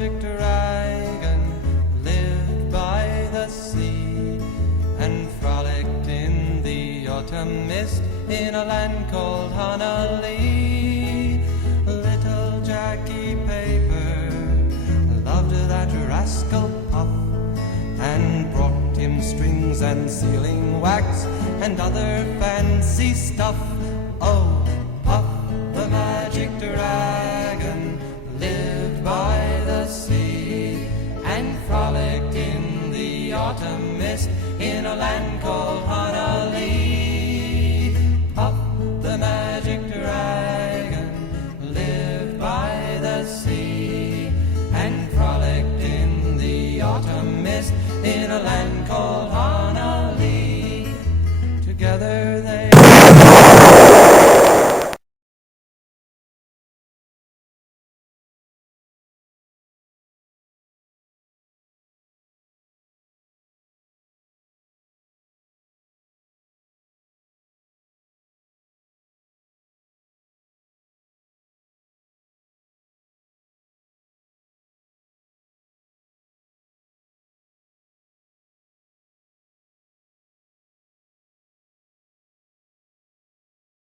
magic dragon lived by the sea and frolicked in the autumn mist in a land called Honolulu. Little Jackie Paper loved that rascal Puff and brought him strings and sealing wax and other fancy stuff. Oh, Puff the magic dragon lived by the sea and frolicked in the autumn mist in a land called